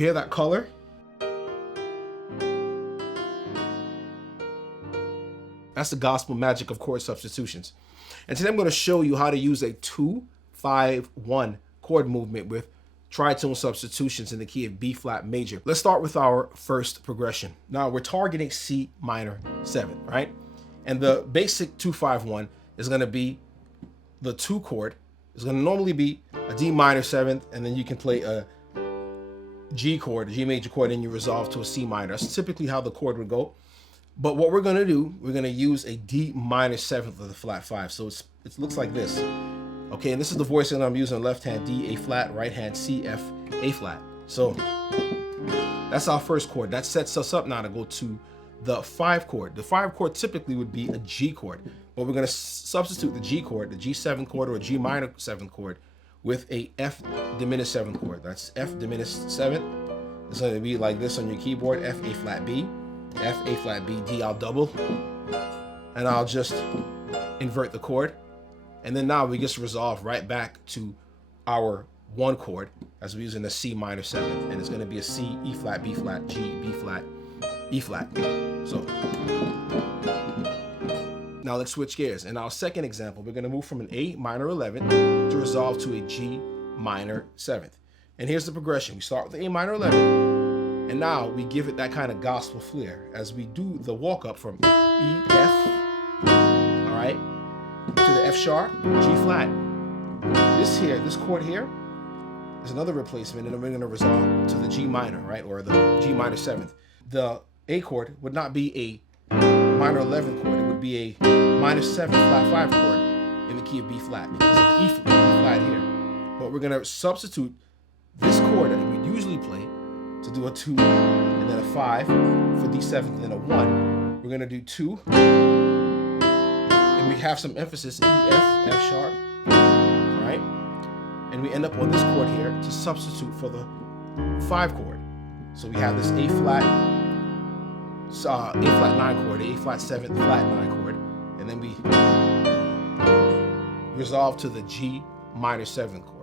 hear that color? That's the gospel magic of chord substitutions. And today I'm going to show you how to use a 2-5-1 chord movement with tritone substitutions in the key of B flat major. Let's start with our first progression. Now we're targeting C minor 7, right? And the basic 2-5-1 is going to be the 2 chord. It's going to normally be a D minor 7th, and then you can play a G chord, a G major chord, and you resolve to a C minor. That's typically how the chord would go. But what we're going to do, we're going to use a D minor 7th of the flat 5. So it looks like this. Okay, and this is the voicing that I'm using: left hand D, A flat, right hand C, F, A flat. So that's our first chord. That sets us up now to go to the 5 chord. The 5 chord typically would be a G chord, but we're going to substitute the G chord, the G7 chord or a G minor 7 chord, with a F diminished 7 chord. That's F diminished 7. It's going to be like this on your keyboard: F, A flat, B, F, A flat, B, D. I'll double, and I'll just invert the chord. And then now we just resolve right back to our 1 chord as we're using the C minor 7th. And it's going to be a C, E flat, B flat, G, B flat, E flat. So now let's switch gears. In our second example, we're going to move from an A minor 11th to resolve to a G minor 7th. And here's the progression. We start with the A minor 11, and now we give it that kind of gospel flair as we do the walk up from E, F, all right, to the F sharp, G flat. This chord here is another replacement, and then we're going to resolve to the G minor, right, or the G minor 7th. The A chord would not be a minor 11 chord; it would be a minor 7 flat 5 chord in the key of B flat because of the E flat here. But we're going to substitute this chord that we usually play to do a 2 and then a 5 for D7 and then a 1. We're going to do 2. And we have some emphasis, E, F, F sharp, all right? And we end up on this chord here to substitute for the 5 chord. So we have this A flat 9 chord, A flat 7th flat 9 chord, and then we resolve to the G minor 7 chord.